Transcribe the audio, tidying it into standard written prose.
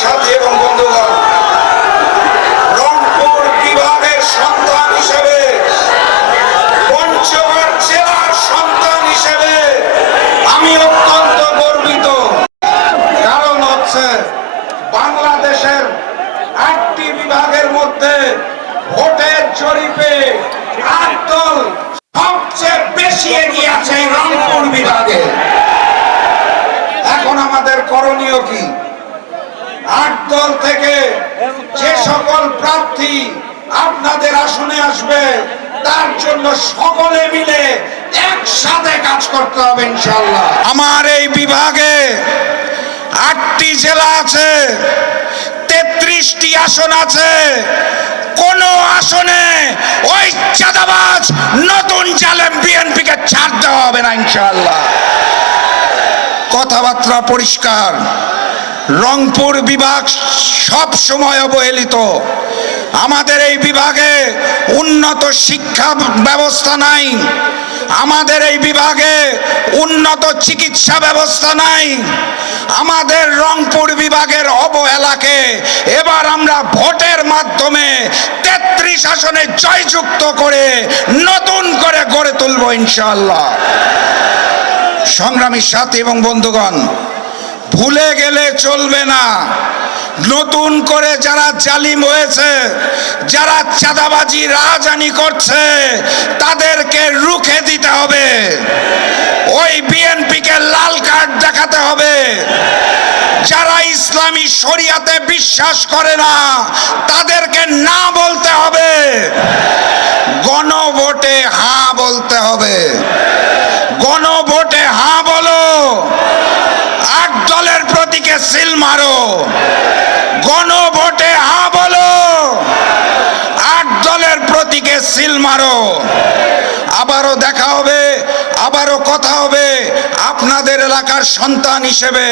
সাথী এবং বন্ধুগণ, রংপুর বিভাগের সন্তান হিসেবে, পঞ্চগড় জেলার সন্তান হিসেবে আমি অত্যন্ত গর্বিত। কারণ হচ্ছে বাংলাদেশের 8টি বিভাগের মধ্যে ভোটের জরিপে 8 দল সবচেয়ে বেশি এগিয়ে আছে রংপুর বিভাগে। এখন আমাদের করণীয় কি? 8 দল থেকে যে সকল প্রার্থী আপনাদের আসনে আসবে তার জন্য সকলে মিলে একসাথে কাজ করতে হবে ইনশাআল্লাহ। আমার এই বিভাগে 8টি জেলা আছে, 33টি আসন আছে। কোন আসনে ওই চাঁদাবাজ নতুন জালেম বিএনপিকে ছাড় দেওয়া হবে না ইনশাআল্লাহ। কথাবার্তা পরিষ্কার। রংপুর বিভাগ সব সময় অবহেলিত। আমাদের এই বিভাগে উন্নত শিক্ষা ব্যবস্থা নাই, আমাদের এই বিভাগে উন্নত চিকিৎসা ব্যবস্থা নাই। আমাদের রংপুর বিভাগের অবহেলাকে এবার আমরা ভোটের মাধ্যমে 33 আসনে জয়যুক্ত করে নতুন করে গড়ে তুলব ইনশাআল্লাহ। সংগ্রামী সাথী এবং বন্ধুগণ, ভুলে গেলে চলবে না। নতুন করে যারা জালিম হয়েছে, যারা চাঁদাবাজি রাজধানী করছে, তাদেরকে রুখে দিতে হবে। ওই বিএনপিকে লাল কার্ড দেখাতে হবে। যারা ইসলামী শরিয়াতে বিশ্বাস করে না তাদেরকে না বলতে হবে। গণভোটে হ্যাঁ বলতে হবে। গণভোটে হ্যাঁ বলো, 8 দলের প্রতীকে সিল মারো। গণভোটে হ্যাঁ বলো, 8 দলের প্রতীকে সিল মারো। আবারও দেখা হবে, আবারও কথা হবে আপনাদের এলাকার সন্তান হিসেবে।